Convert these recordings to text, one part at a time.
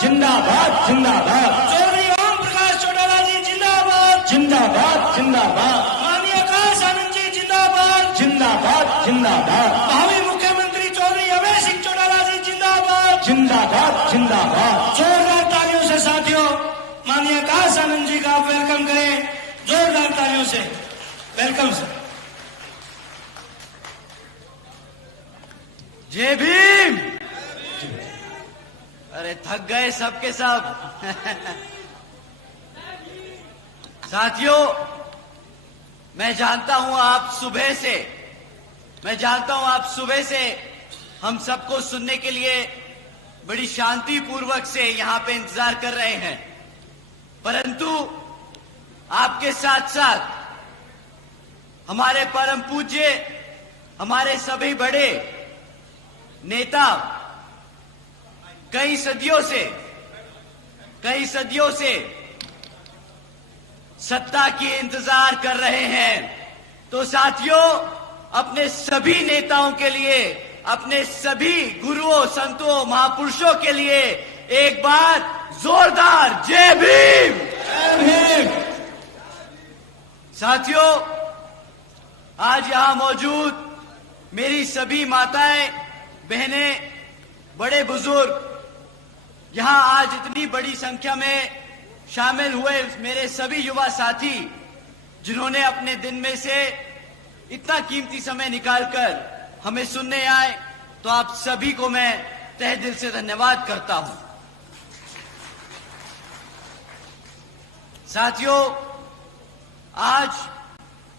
जिंदाबाद जिंदाबाद। चौधरी ओम प्रकाश चौटाला जी जिंदाबाद जिंदाबाद जिंदाबाद। माननीय आकाश आनंद जी जिंदाबाद जिंदाबाद जिंदाबाद। भावी मुख्यमंत्री चौधरी अभय सिंह चौटाला जी जिंदाबाद जिंदाबाद जिंदाबाद। जोरदार तालियों से साथियों माननीय आकाश आनंद जी का आप वेलकम करें, जोरदार तालियों से वेलकम सर। जय भीम। अरे थक गए सबके सब। साथियों, मैं जानता हूं आप सुबह से हम सबको सुनने के लिए बड़ी शांति पूर्वक से यहां पे इंतजार कर रहे हैं, परंतु आपके साथ साथ हमारे परम पूज्य, हमारे सभी बड़े नेता कई सदियों से सत्ता की इंतजार कर रहे हैं। तो साथियों, अपने सभी नेताओं के लिए, अपने सभी गुरुओं, संतों, महापुरुषों के लिए एक बार जोरदार जय भीम। जय भीम। साथियों, आज यहां मौजूद मेरी सभी माताएं, बहनें, बड़े बुजुर्ग, यहां आज इतनी बड़ी संख्या में शामिल हुए मेरे सभी युवा साथी, जिन्होंने अपने दिन में से इतना कीमती समय निकालकर हमें सुनने आए, तो आप सभी को मैं तहे दिल से धन्यवाद करता हूं। साथियों, आज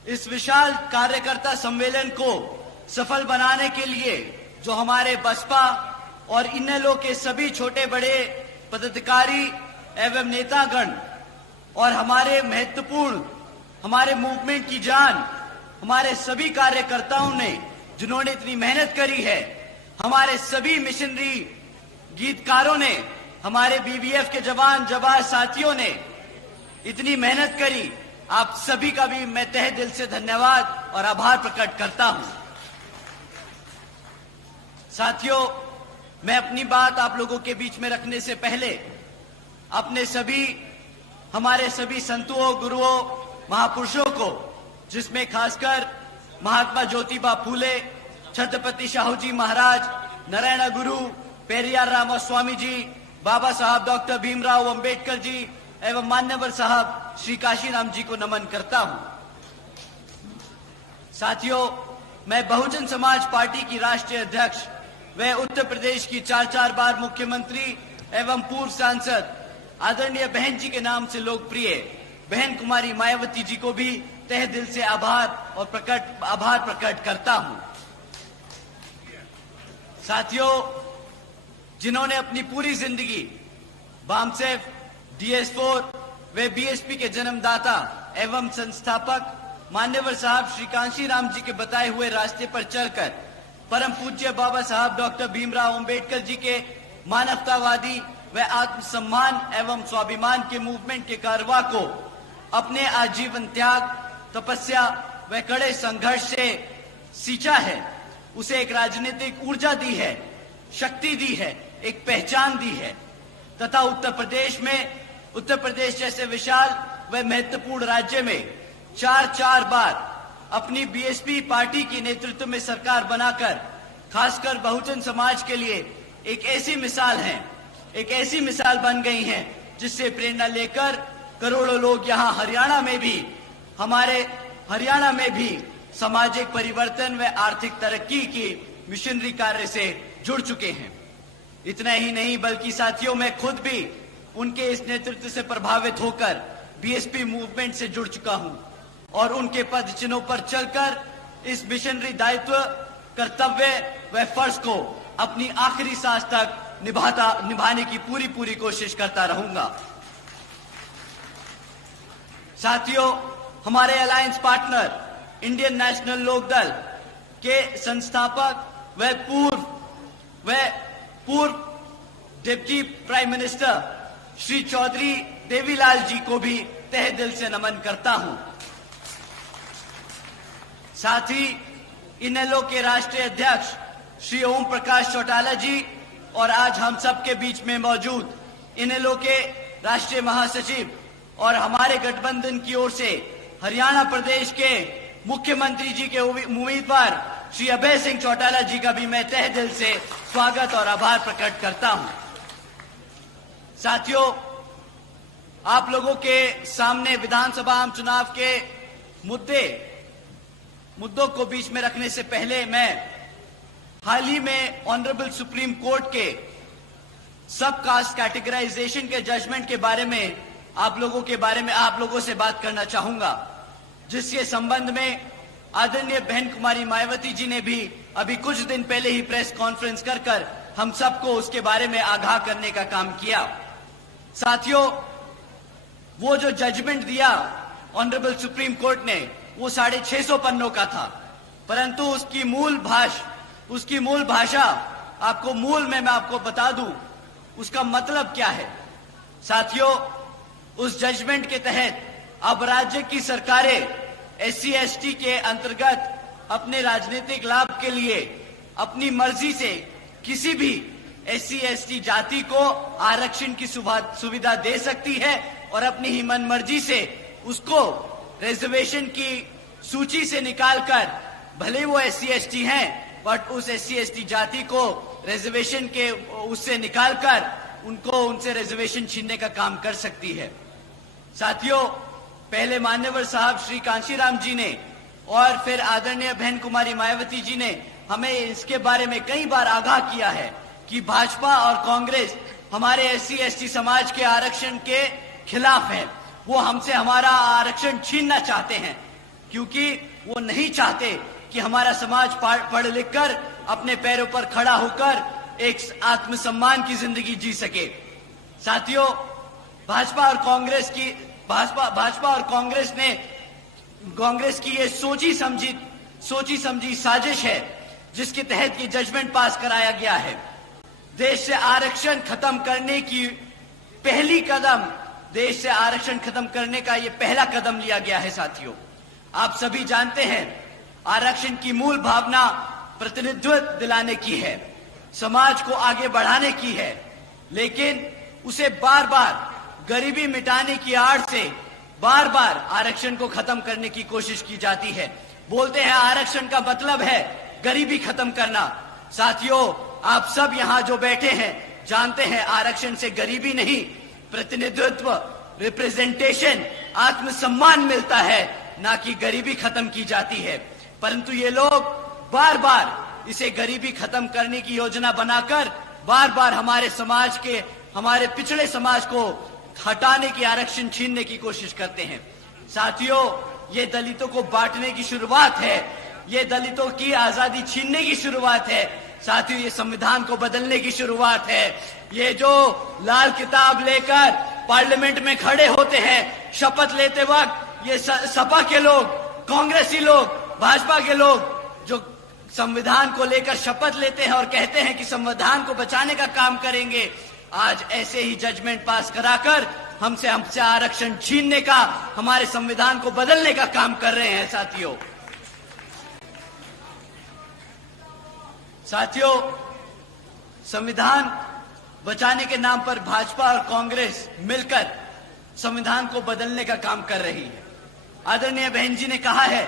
इस विशाल कार्यकर्ता सम्मेलन को सफल बनाने के लिए जो हमारे बसपा और इनेलो के सभी छोटे बड़े पदाधिकारी एवं नेतागण और हमारे महत्वपूर्ण, हमारे मूवमेंट की जान, हमारे सभी कार्यकर्ताओं ने जिन्होंने इतनी मेहनत करी है, हमारे सभी मिशनरी गीतकारों ने, हमारे बीबीएफ के जवान जाबाज साथियों ने इतनी मेहनत करी, आप सभी का भी मैं तहे दिल से धन्यवाद और आभार प्रकट करता हूं। साथियों, मैं अपनी बात आप लोगों के बीच में रखने से पहले अपने हमारे सभी संतों, गुरुओं, महापुरुषों को, जिसमें खासकर महात्मा ज्योतिबा फूले, छत्रपति शाहू जी महाराज, नारायण गुरु, पेरियार रामास्वामी जी, बाबा साहब डॉक्टर भीमराव अंबेडकर जी एवं मान्यवर साहब श्री काशीराम जी को नमन करता हूं। साथियों, मैं बहुजन समाज पार्टी की राष्ट्रीय अध्यक्ष व उत्तर प्रदेश की 4 बार मुख्यमंत्री एवं पूर्व सांसद आदरणीय बहन जी के नाम से लोकप्रिय बहन कुमारी मायावती जी को भी तहे दिल से आभार प्रकट करता हूं। साथियों, जिन्होंने अपनी पूरी जिंदगी बामसेफ, DS4 व बीएसपी के जन्मदाता एवं संस्थापक मान्यवर साहब श्री कांशीराम जी के बताए हुए रास्ते पर चलकर परम पूज्य बाबा साहब डॉक्टर भीमराव अंबेडकर जी के मानवतावादी व आत्मसम्मान एवं स्वाभिमान के मूवमेंट के कारवा को अपने आजीवन त्याग, तपस्या व कड़े संघर्ष से सींचा है, उसे एक राजनीतिक ऊर्जा दी है, शक्ति दी है, एक पहचान दी है, तथा उत्तर प्रदेश जैसे विशाल व महत्वपूर्ण राज्य में 4 बार अपनी बीएसपी पार्टी की नेतृत्व में सरकार बनाकर खासकर बहुजन समाज के लिए एक ऐसी मिसाल बन गई हैं, जिससे प्रेरणा लेकर करोड़ों लोग यहाँ हमारे हरियाणा में भी सामाजिक परिवर्तन व आर्थिक तरक्की की मिशनरी कार्य से जुड़ चुके हैं। इतना ही नहीं, बल्कि साथियों, मैं खुद भी उनके इस नेतृत्व से प्रभावित होकर बीएसपी मूवमेंट से जुड़ चुका हूं और उनके पद चिन्हों पर चलकर इस मिशनरी दायित्व, कर्तव्य व फर्ज को अपनी आखिरी सांस तक निभाने की पूरी कोशिश करता रहूंगा। साथियों, हमारे alliance partner Indian national Lokdal के संस्थापक व पूर्व deputy prime minister Shri Chaudhary Devilal ji को भी तहे दिल से नमन करता हूं। साथ ही इनेलो के राष्ट्रीय अध्यक्ष श्री ओम प्रकाश चौटाला जी और आज हम सब के बीच में मौजूद इनेलो के राष्ट्रीय महासचिव और हमारे गठबंधन की ओर से हरियाणा प्रदेश के मुख्यमंत्री जी के उम्मीदवार श्री अभय सिंह चौटाला जी का भी मैं तहे दिल से स्वागत और आभार प्रकट करता हूं। साथियों, आप लोगों के सामने विधानसभा आम चुनाव के मुद्दों को बीच में रखने से पहले मैं हाल ही में ऑनरेबल सुप्रीम कोर्ट के सब कास्ट कैटेगराइजेशन के जजमेंट के बारे में आप लोगों से बात करना चाहूंगा, जिसके संबंध में आदरणीय बहन कुमारी मायावती जी ने भी अभी कुछ दिन पहले ही प्रेस कॉन्फ्रेंस कर हम सबको उसके बारे में आगाह करने का काम किया। साथियों, वो जो जजमेंट दिया ऑनरेबल सुप्रीम कोर्ट ने वो 650 पन्नों का था, परंतु उसकी मूल भाषा मैं आपको बता दूं उसका मतलब क्या है। साथियों, उस जजमेंट के तहत अब राज्य की सरकारें SC ST के अंतर्गत अपने राजनीतिक लाभ के लिए अपनी मर्जी से किसी भी SC ST जाति को आरक्षण की सुविधा दे सकती है और अपनी ही मन मर्जी से उसको रिजर्वेशन की सूची से निकालकर, भले वो SC ST हैं, बट उस SC ST जाति को रिजर्वेशन के उससे निकालकर उनसे रिजर्वेशन छीनने का काम कर सकती है। साथियों, पहले मान्यवर साहब श्री कांशीराम जी ने और फिर आदरणीय बहन कुमारी मायावती जी ने हमें इसके बारे में कई बार आगाह किया है कि भाजपा और कांग्रेस हमारे SC ST समाज के आरक्षण के खिलाफ है। वो हमसे हमारा आरक्षण छीनना चाहते हैं, क्योंकि वो नहीं चाहते कि हमारा समाज पढ़ लिख कर अपने पैरों पर खड़ा होकर एक आत्मसम्मान की जिंदगी जी सके। साथियों, भाजपा और कांग्रेस की ये सोची समझी साजिश है, जिसके तहत ये जजमेंट पास कराया गया है। देश से आरक्षण खत्म करने का ये पहला कदम लिया गया है। साथियों, आप सभी जानते हैं आरक्षण की मूल भावना प्रतिनिधित्व दिलाने की है, समाज को आगे बढ़ाने की है, लेकिन उसे बार बार गरीबी मिटाने की आड़ से बार बार आरक्षण को खत्म करने की कोशिश की जाती है। बोलते हैं आरक्षण का मतलब है गरीबी खत्म करना। साथियों, आप सब यहाँ जो बैठे हैं जानते हैं आरक्षण से गरीबी नहीं, प्रतिनिधित्व, रिप्रेजेंटेशन, आत्मसम्मान मिलता है, ना कि गरीबी खत्म की जाती है। परंतु ये लोग बार बार इसे गरीबी खत्म करने की योजना बनाकर बार बार हमारे पिछड़े समाज को हटाने की, आरक्षण छीनने की कोशिश करते हैं। साथियों, ये दलितों को बांटने की शुरुआत है, ये दलितों की आजादी छीनने की शुरुआत है। साथियों, ये संविधान को बदलने की शुरुआत है। ये जो लाल किताब लेकर पार्लियामेंट में खड़े होते हैं शपथ लेते वक्त, ये सपा के लोग, कांग्रेसी लोग, भाजपा के लोग जो संविधान को लेकर शपथ लेते हैं और कहते हैं कि संविधान को बचाने का काम करेंगे, आज ऐसे ही जजमेंट पास कराकर हमसे आरक्षण छीनने का, हमारे संविधान को बदलने का काम कर रहे हैं। साथियों, संविधान बचाने के नाम पर भाजपा और कांग्रेस मिलकर संविधान को बदलने का काम कर रही है। आदरणीय बहन जी ने कहा है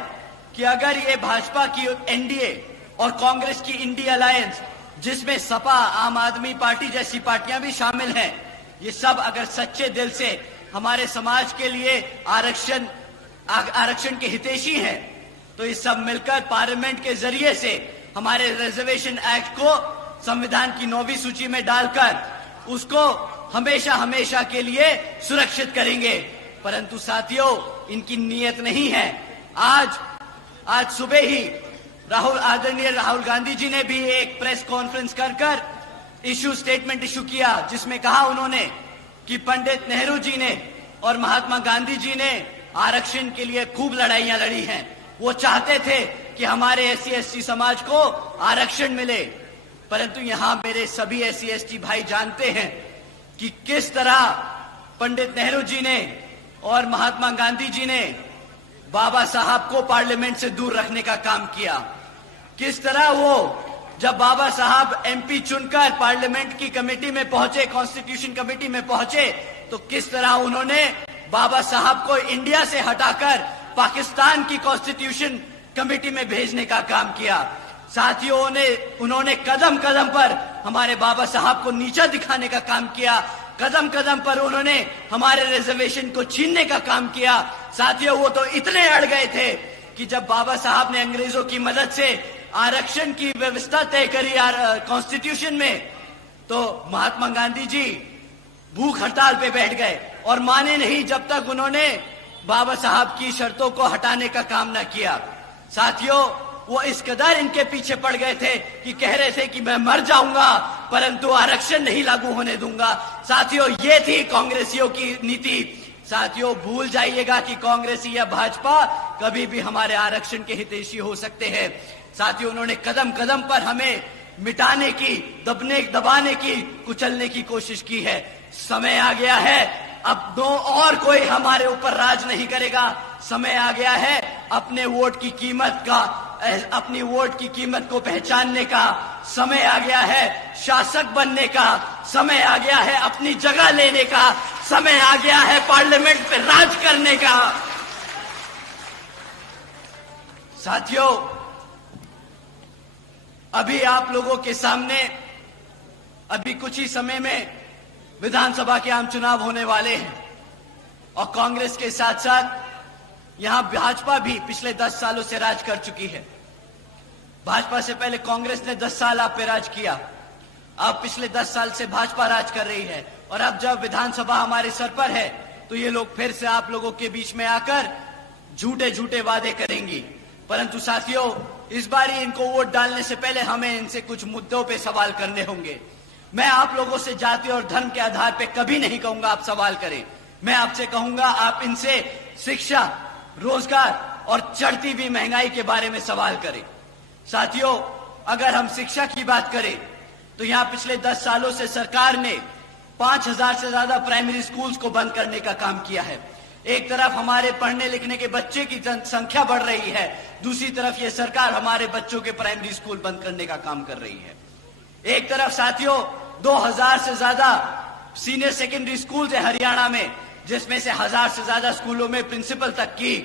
कि अगर ये भाजपा की NDA और कांग्रेस की इंडिया अलायंस, जिसमें सपा, आम आदमी पार्टी जैसी पार्टियां भी शामिल हैं, ये सब अगर सच्चे दिल से हमारे समाज के लिए आरक्षण के हितैषी हैं, तो ये सब मिलकर पार्लियामेंट के जरिए से हमारे रिजर्वेशन एक्ट को संविधान की 9वीं सूची में डालकर उसको हमेशा हमेशा के लिए सुरक्षित करेंगे। परंतु साथियों, इनकी नीयत नहीं है। आज सुबह ही आदरणीय राहुल गांधी जी ने भी एक प्रेस कॉन्फ्रेंस कर स्टेटमेंट इशू किया, जिसमें कहा उन्होंने कि पंडित नेहरू जी ने और महात्मा गांधी जी ने आरक्षण के लिए खूब लड़ाइयां लड़ी हैं। वो चाहते थे कि हमारे SC ST समाज को आरक्षण मिले, परंतु यहां मेरे सभी SC ST भाई जानते हैं कि किस तरह पंडित नेहरू जी ने और महात्मा गांधी जी ने बाबा साहब को पार्लियामेंट से दूर रखने का काम किया, किस तरह वो जब बाबा साहब एमपी चुनकर पार्लियामेंट की कमेटी में पहुंचे, कॉन्स्टिट्यूशन कमेटी में पहुंचे, तो किस तरह उन्होंने बाबा साहब को इंडिया से हटाकर पाकिस्तान की कॉन्स्टिट्यूशन कमेटी में भेजने का काम किया। साथियों, उन्होंने कदम कदम पर हमारे बाबा साहब को नीचा दिखाने का काम किया। कदम कदम पर उन्होंने हमारे रिजर्वेशन को छीनने का काम किया। साथियों, वो तो इतने अड़ गए थे कि जब बाबा साहब ने अंग्रेजों की मदद से आरक्षण की व्यवस्था तय करी कॉन्स्टिट्यूशन में, तो महात्मा गांधी जी भूख हड़ताल पे बैठ गए और माने नहीं जब तक उन्होंने बाबा साहब की शर्तों को हटाने का काम न किया। साथियों, वो इस कदर इनके पीछे पड़ गए थे कि कह रहे थे कि मैं मर जाऊंगा परंतु आरक्षण नहीं लागू होने दूंगा। साथियों, ये थी कांग्रेसियों की नीति। साथियों, भूल जाइएगा कि कांग्रेसी या भाजपा कभी भी हमारे आरक्षण के हितैषी हो सकते हैं। साथियों, उन्होंने कदम कदम पर हमें मिटाने की, दबाने की, कुचलने की कोशिश की है। समय आ गया है, अब और कोई हमारे ऊपर राज नहीं करेगा। समय आ गया है अपने वोट की कीमत का, अपनी वोट की कीमत को पहचानने का। समय आ गया है शासक बनने का। समय आ गया है अपनी जगह लेने का। समय आ गया है पार्लियामेंट पे राज करने का। साथियों, अभी आप लोगों के सामने अभी कुछ ही समय में विधानसभा के आम चुनाव होने वाले हैं और कांग्रेस के साथ साथ यहां भाजपा भी पिछले 10 सालों से राज कर चुकी है। भाजपा से पहले कांग्रेस ने 10 साल आप पे राज किया। अब पिछले 10 साल से भाजपा राज कर रही है और अब जब विधानसभा हमारे सर पर है तो ये लोग फिर से आप लोगों के बीच में आकर झूठे झूठे वादे करेंगी। परंतु साथियों, इस बार इनको वोट डालने से पहले हमें इनसे कुछ मुद्दों पे सवाल करने होंगे। मैं आप लोगों से जाति और धर्म के आधार पे कभी नहीं कहूंगा आप सवाल करें। मैं आपसे कहूंगा आप इनसे शिक्षा, रोजगार और चढ़ती हुई महंगाई के बारे में सवाल करें। साथियों, अगर हम शिक्षा की बात करें तो यहां पिछले 10 सालों से सरकार ने 5000 से ज्यादा प्राइमरी स्कूल्स को बंद करने का काम किया है। एक तरफ हमारे पढ़ने लिखने के बच्चे की संख्या बढ़ रही है, दूसरी तरफ ये सरकार हमारे बच्चों के प्राइमरी स्कूल बंद करने का काम कर रही है। एक तरफ साथियों 2000 से ज्यादा सीनियर सेकेंडरी स्कूल है हरियाणा में, जिसमें से 1000 से ज्यादा स्कूलों में प्रिंसिपल तक की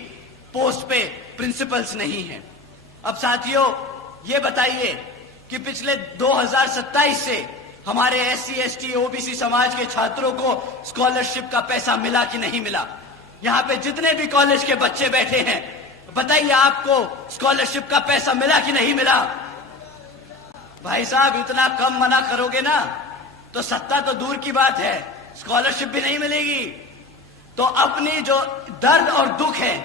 पोस्ट पे प्रिंसिपल्स नहीं है। अब साथियों, ये बताइए कि पिछले 2027 से हमारे SC, ST, OBC समाज के छात्रों को स्कॉलरशिप का पैसा मिला कि नहीं मिला? यहाँ पे जितने भी कॉलेज के बच्चे बैठे हैं, बताइए आपको स्कॉलरशिप का पैसा मिला कि नहीं मिला? भाई साहब, इतना कम मना करोगे ना तो सत्ता तो दूर की बात है, स्कॉलरशिप भी नहीं मिलेगी। तो अपनी जो दर्द और दुख है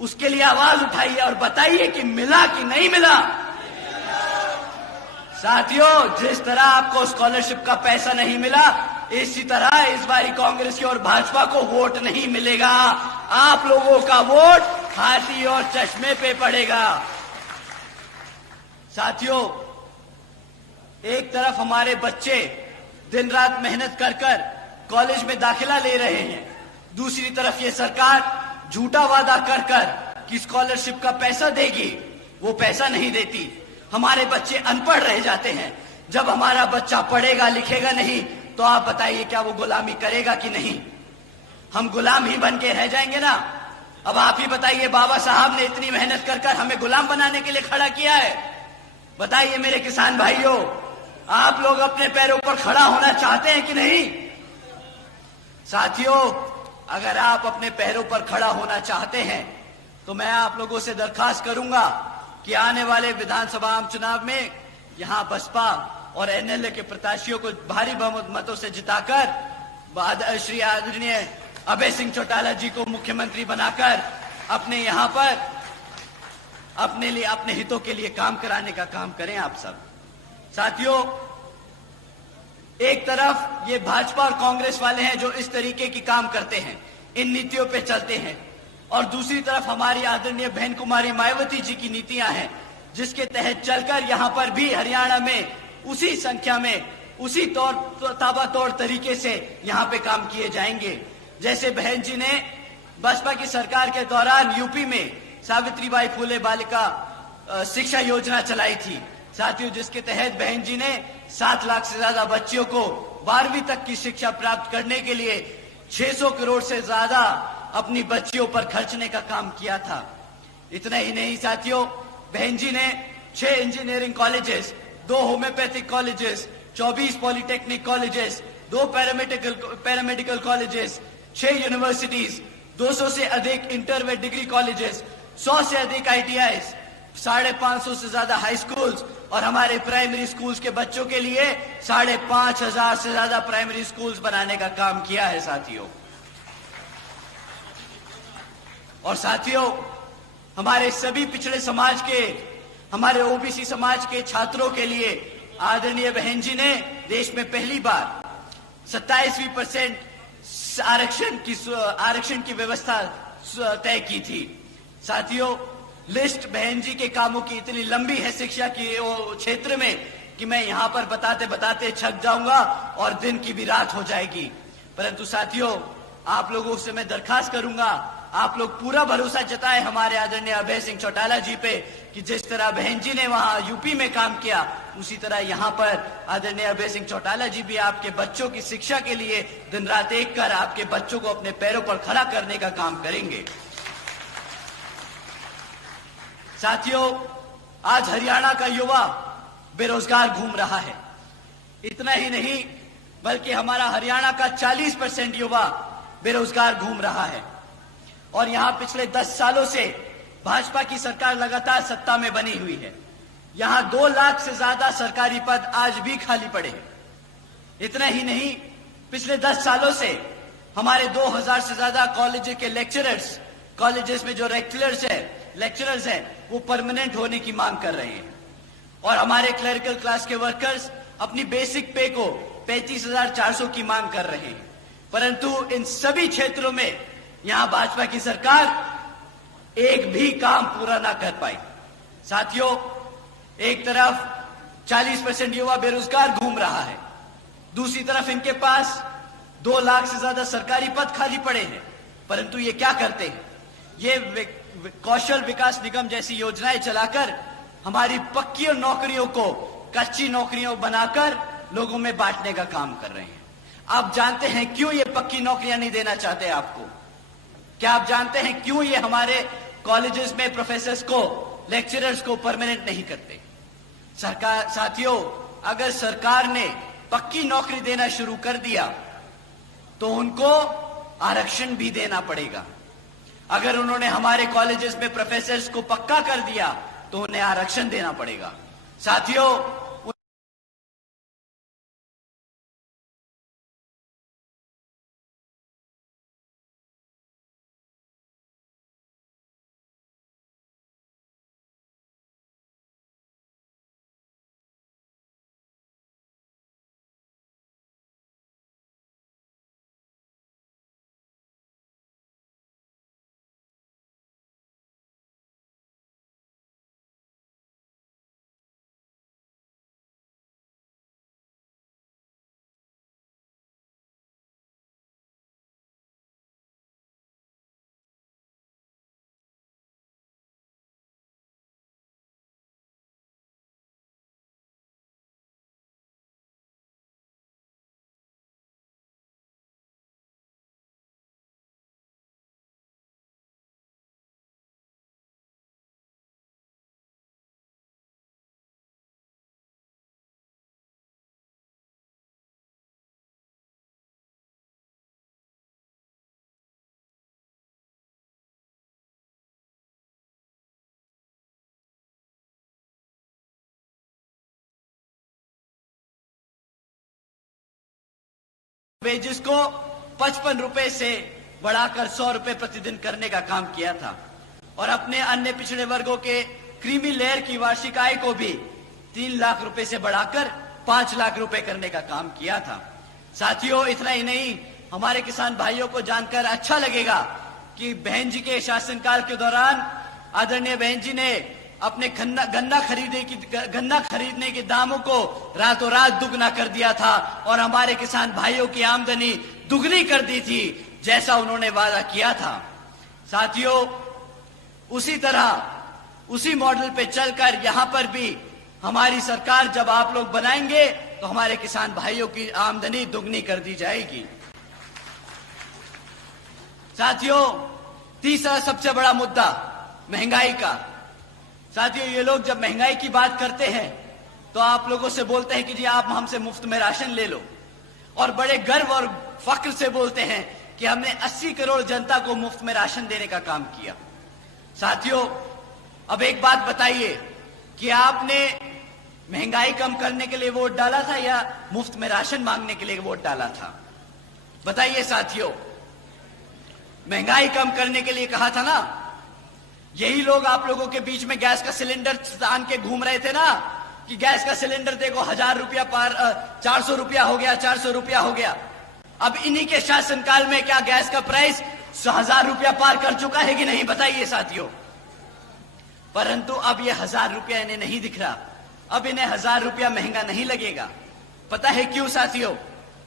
उसके लिए आवाज उठाइए और बताइए कि मिला कि नहीं मिला। साथियों, जिस तरह आपको स्कॉलरशिप का पैसा नहीं मिला, इसी तरह इस बारी कांग्रेस की और भाजपा को वोट नहीं मिलेगा। आप लोगों का वोट हाथी और चश्मे पे पड़ेगा। साथियों, एक तरफ हमारे बच्चे दिन रात मेहनत कर कर कॉलेज में दाखिला ले रहे हैं, दूसरी तरफ ये सरकार झूठा वादा कर कर कि स्कॉलरशिप का पैसा देगी, वो पैसा नहीं देती। हमारे बच्चे अनपढ़ रह जाते हैं। जब हमारा बच्चा पढ़ेगा लिखेगा नहीं तो आप बताइए क्या वो गुलामी करेगा कि नहीं? हम गुलाम ही बन के रह जाएंगे ना। अब आप ही बताइए, बाबा साहब ने इतनी मेहनत कर कर हमें गुलाम बनाने के लिए खड़ा किया है। बताइए मेरे किसान भाइयों, आप लोग अपने पैरों पर खड़ा होना चाहते हैं कि नहीं? साथियों, अगर आप अपने पैरों पर खड़ा होना चाहते हैं तो मैं आप लोगों से दरखास्त करूंगा कि आने वाले विधानसभा आम चुनाव में यहां बसपा और NLA के प्रत्याशियों को भारी बहुमतों से जिताकर श्री आदरणीय अभय सिंह चौटाला जी को मुख्यमंत्री बनाकर अपने यहां पर अपने लिए, अपने हितों के लिए काम कराने का काम करें आप सब। साथियों, एक तरफ ये भाजपा और कांग्रेस वाले हैं जो इस तरीके की काम करते हैं, इन नीतियों पे चलते हैं, और दूसरी तरफ हमारी आदरणीय बहन कुमारी मायावती जी की नीतियां हैं जिसके तहत चलकर यहां पर भी हरियाणा में उसी संख्या में, उसी ताबड़तोड़ तरीके से यहां पे काम किए जाएंगे। जैसे बहन जी ने बसपा की सरकार के दौरान यूपी में सावित्रीबाई फुले बालिका शिक्षा योजना चलाई थी, साथियों, जिसके तहत बहन जी ने 7 लाख से ज्यादा बच्चियों को 12वीं तक की शिक्षा प्राप्त करने के लिए 600 करोड़ से ज्यादा अपनी बच्चियों पर खर्चने का काम किया था। इतना ही नहीं साथियों, बहन जी ने 6 engineering colleges, 2 homeopathic colleges, 24 polytechnic colleges, 2 paramedical colleges, 6 universities, 200 से अधिक इंटर व डिग्री कॉलेजेस, 100 से अधिक ITIs, 550 से ज्यादा हाई स्कूल्स और हमारे प्राइमरी स्कूल्स के बच्चों के लिए 5,500 से ज्यादा प्राइमरी स्कूल्स बनाने का काम किया है साथियों। और साथियों, हमारे सभी पिछड़े समाज के, हमारे OBC समाज के छात्रों के लिए आदरणीय बहन जी ने देश में पहली बार 27% आरक्षण की व्यवस्था तय की थी। साथियों, लिस्ट बहन जी के कामों की इतनी लंबी है शिक्षा की क्षेत्र में कि मैं यहां पर बताते बताते थक जाऊंगा और दिन की भी रात हो जाएगी। परंतु साथियों, आप लोगों से मैं दरखास्त करूंगा, आप लोग पूरा भरोसा जताए हमारे आदरणीय अभय सिंह चौटाला जी पे कि जिस तरह बहन जी ने वहां यूपी में काम किया, उसी तरह यहां पर आदरणीय अभय सिंह चौटाला जी भी आपके बच्चों की शिक्षा के लिए दिन रात एक कर आपके बच्चों को अपने पैरों पर खड़ा करने का काम करेंगे। साथियों, आज हरियाणा का युवा बेरोजगार घूम रहा है। इतना ही नहीं बल्कि हमारा हरियाणा का 40% युवा बेरोजगार घूम रहा है। और यहां पिछले 10 सालों से भाजपा की सरकार लगातार सत्ता में बनी हुई है। यहां 2 लाख से ज्यादा सरकारी पद आज भी खाली पड़े हैं। इतना ही नहीं, पिछले 10 सालों से हमारे 2000 से ज्यादा कॉलेज के लेक्चरर्स, कॉलेजेस में जो लेक्चरर्स हैं वो परमानेंट होने की मांग कर रहे हैं। और हमारे क्लरिकल क्लास के वर्कर्स अपनी बेसिक पे को 35,400 की मांग कर रहे हैं। परंतु इन सभी क्षेत्रों में यहां भाजपा की सरकार एक भी काम पूरा ना कर पाई। साथियों, एक तरफ 40% युवा बेरोजगार घूम रहा है, दूसरी तरफ इनके पास 2 लाख से ज्यादा सरकारी पद खाली पड़े हैं। परंतु ये क्या करते हैं? ये कौशल विकास निगम जैसी योजनाएं चलाकर हमारी पक्की नौकरियों को कच्ची नौकरियों बनाकर लोगों में बांटने का काम कर रहे हैं। आप जानते हैं क्यों ये पक्की नौकरियां नहीं देना चाहते आपको? क्या आप जानते हैं क्यों ये हमारे कॉलेजेस में प्रोफेसर्स को, लेक्चरर्स को परमानेंट नहीं करते? सरकार, साथियों, अगर सरकार ने पक्की नौकरी देना शुरू कर दिया तो उनको आरक्षण भी देना पड़ेगा। अगर उन्होंने हमारे कॉलेजेस में प्रोफेसर्स को पक्का कर दिया तो उन्हें आरक्षण देना पड़ेगा। साथियों, वेजेस को 55 रुपए से बढ़ाकर 100 रुपए प्रतिदिन करने का काम किया था और अपने अन्य पिछड़े वर्गों के क्रीमी लेयर की वार्षिक आय को भी 3 लाख रुपए से बढ़ाकर 5 लाख रुपए करने का काम किया था। साथियों, इतना ही नहीं, हमारे किसान भाइयों को जानकर अच्छा लगेगा कि बहन जी के शासनकाल के दौरान आदरणीय बहन जी ने अपने गन्ना खरीदने के दामों को रातों रात दुगना कर दिया था और हमारे किसान भाइयों की आमदनी दुगनी कर दी थी, जैसा उन्होंने वादा किया था। साथियों, उसी तरह, उसी मॉडल पे चलकर यहां पर भी हमारी सरकार जब आप लोग बनाएंगे तो हमारे किसान भाइयों की आमदनी दुगनी कर दी जाएगी। साथियों, तीसरा सबसे बड़ा मुद्दा महंगाई का। साथियों, ये लोग जब महंगाई की बात करते हैं तो आप लोगों से बोलते हैं कि जी आप हमसे मुफ्त में राशन ले लो, और बड़े गर्व और फख्र से बोलते हैं कि हमने 80 करोड़ जनता को मुफ्त में राशन देने का काम किया। साथियों, अब एक बात बताइए कि आपने महंगाई कम करने के लिए वोट डाला था या मुफ्त में राशन मांगने के लिए वोट डाला था? बताइए साथियों। महंगाई कम करने के लिए कहा था ना। यही लोग आप लोगों के बीच में गैस का सिलेंडर तान के घूम रहे थे ना कि गैस का सिलेंडर देखो 1000 रुपया पार 400 रुपया हो गया, 400 रुपया हो गया। अब इन्हीं के शासनकाल में क्या गैस का प्राइस 1000 रुपया पार कर चुका है कि नहीं? बताइए साथियों। परंतु अब ये 1000 रुपया इन्हें नहीं दिख रहा। अब इन्हें 1000 रुपया महंगा नहीं लगेगा। पता है क्यों साथियों?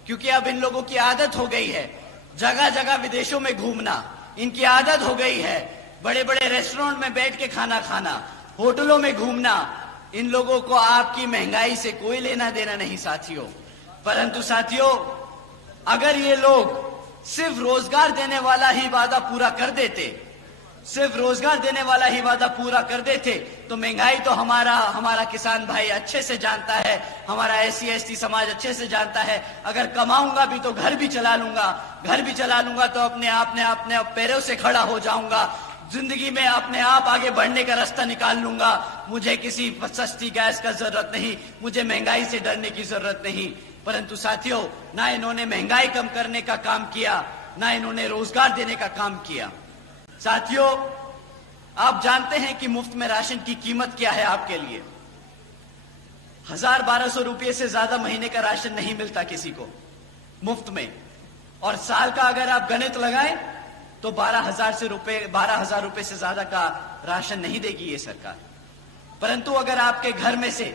क्योंकि अब इन लोगों की आदत हो गई है जगह जगह विदेशों में घूमना। इनकी आदत हो गई है बड़े बड़े रेस्टोरेंट में बैठ के खाना खाना, होटलों में घूमना। इन लोगों को आपकी महंगाई से कोई लेना देना नहीं साथियों। परंतु साथियों, अगर ये लोग सिर्फ रोजगार देने वाला ही वादा पूरा कर देते, सिर्फ रोजगार देने वाला ही वादा पूरा कर देते, तो महंगाई तो हमारा किसान भाई अच्छे से जानता है, हमारा SC ST समाज अच्छे से जानता है। अगर कमाऊंगा भी तो घर भी चला लूंगा तो अपने पैरों से खड़ा हो जाऊंगा, जिंदगी में अपने आप आगे बढ़ने का रास्ता निकाल लूंगा। मुझे किसी सस्ती गैस का जरूरत नहीं, मुझे महंगाई से डरने की जरूरत नहीं। परंतु साथियों, ना इन्होंने महंगाई कम करने का काम किया, ना इन्होंने रोजगार देने का काम किया। साथियों, आप जानते हैं कि मुफ्त में राशन की कीमत क्या है आपके लिए? 1000-1200 रुपये से ज्यादा महीने का राशन नहीं मिलता किसी को मुफ्त में, और साल का अगर आप गणित लगाएं तो 12,000 रुपए से ज्यादा का राशन नहीं देगी ये सरकार। परंतु अगर आपके घर में से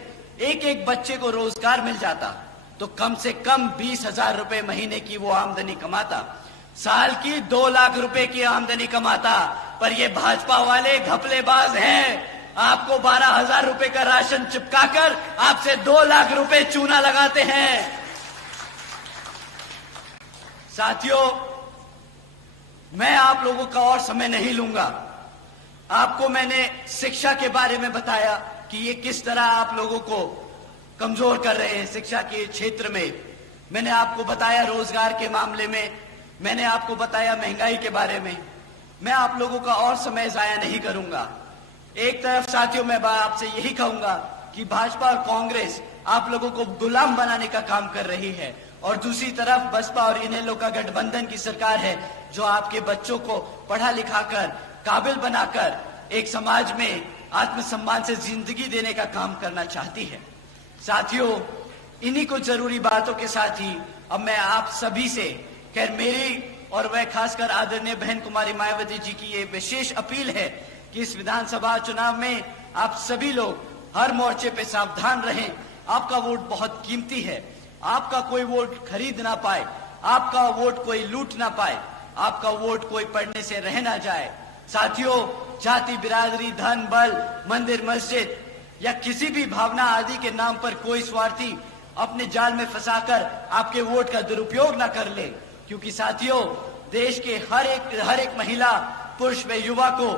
एक एक बच्चे को रोजगार मिल जाता तो कम से कम 20,000 रुपए महीने की वो आमदनी कमाता, साल की 2 लाख रुपए की आमदनी कमाता। पर ये भाजपा वाले घपलेबाज हैं, आपको 12,000 रुपए का राशन चिपकाकर आपसे 2 लाख रुपए चूना लगाते हैं। साथियों, मैं आप लोगों का और समय नहीं लूंगा। आपको मैंने शिक्षा के बारे में बताया कि ये किस तरह आप लोगों को कमजोर कर रहे हैं शिक्षा के क्षेत्र में। मैंने आपको बताया रोजगार के मामले में, मैंने आपको बताया महंगाई के बारे में। मैं आप लोगों का और समय जाया नहीं करूंगा। एक तरफ साथियों, मैं आपसे यही कहूंगा कि भाजपा और कांग्रेस आप लोगों को गुलाम बनाने का काम कर रही है, और दूसरी तरफ बसपा और इनेलो का गठबंधन की सरकार है जो आपके बच्चों को पढ़ा लिखा कर काबिल बनाकर एक समाज में आत्मसम्मान से जिंदगी देने का काम करना चाहती है। साथियों, इन्हीं कुछ जरूरी बातों के साथ ही अब मैं आप सभी से, खैर मेरी और वह खासकर आदरणीय बहन कुमारी मायावती जी की ये विशेष अपील है कि इस विधानसभा चुनाव में आप सभी लोग हर मोर्चे पे सावधान रहें। आपका वोट बहुत कीमती है। आपका कोई वोट खरीद ना पाए, आपका वोट कोई लूट ना पाए, आपका वोट कोई पढ़ने से रह ना जाए। साथियों, जाति बिरादरी, धन बल, मंदिर मस्जिद या किसी भी भावना आदि के नाम पर कोई स्वार्थी अपने जाल में फंसाकर आपके वोट का दुरुपयोग ना कर ले, क्योंकि साथियों, देश के हर एक महिला, पुरुष व युवा को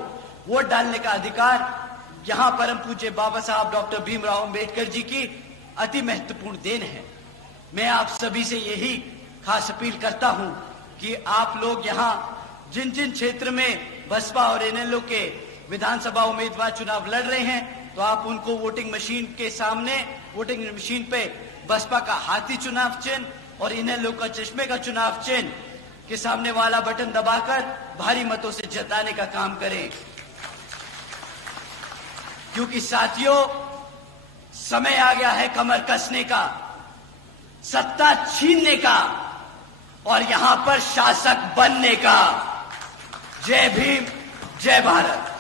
वोट डालने का अधिकार यहाँ परम पूज्य बाबा साहब डॉक्टर भीमराव अंबेडकर जी की अति महत्वपूर्ण देन है। मैं आप सभी से यही खास अपील करता हूं कि आप लोग यहाँ जिन जिन क्षेत्र में बसपा और इनेलो के विधानसभा उम्मीदवार चुनाव लड़ रहे हैं, तो आप उनको वोटिंग मशीन के सामने, वोटिंग मशीन पे बसपा का हाथी चुनाव चिन्ह और इनेलो का चश्मे का चुनाव चिन्ह के सामने वाला बटन दबाकर भारी मतों से जताने का काम करें। क्योंकि साथियों, समय आ गया है कमर कसने का, सत्ता छीनने का और यहां पर शासक बनने का। जय भीम, जय भारत।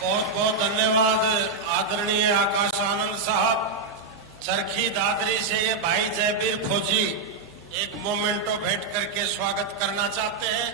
बहुत बहुत धन्यवाद आदरणीय आकाश आनंद साहब। चरखी दादरी से ये भाई जयबीर फौजी एक मोमेंटो भेंट करके स्वागत करना चाहते हैं।